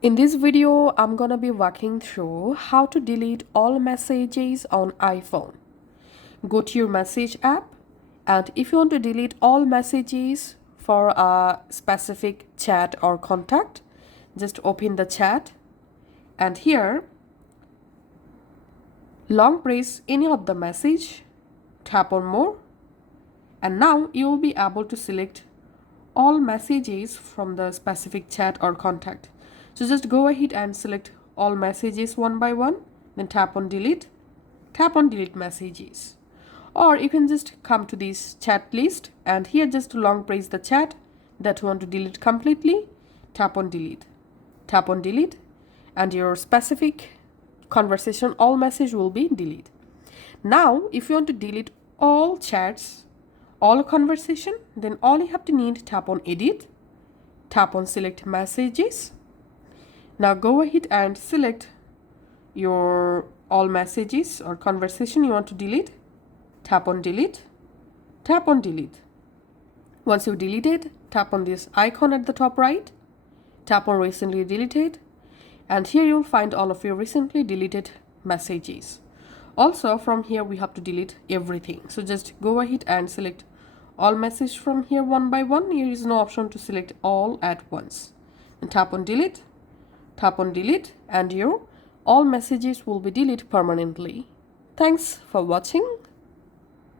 In this video, I'm gonna be walking through how to delete all messages on iPhone. Go to your message app, and if you want to delete all messages for a specific chat or contact, just open the chat, and here long press any of the message, tap on more, and now you will be able to select all messages from the specific chat or contact. So just go ahead and select all messages one by one, then tap on delete messages. Or you can just come to this chat list, and here just long press the chat that you want to delete completely, tap on delete, and your specific conversation all message will be deleted. Now if you want to delete all chats, all conversation, then all you have to need, tap on edit, tap on select messages. Now go ahead and select your all messages or conversation you want to delete, tap on delete, tap on delete. Once you delete it, tap on this icon at the top right, tap on recently deleted, and here you'll find all of your recently deleted messages. Also from here we have to delete everything, so just go ahead and select all message from here one by one. Here is no option to select all at once, and tap on delete, and your all messages will be deleted permanently. Thanks for watching.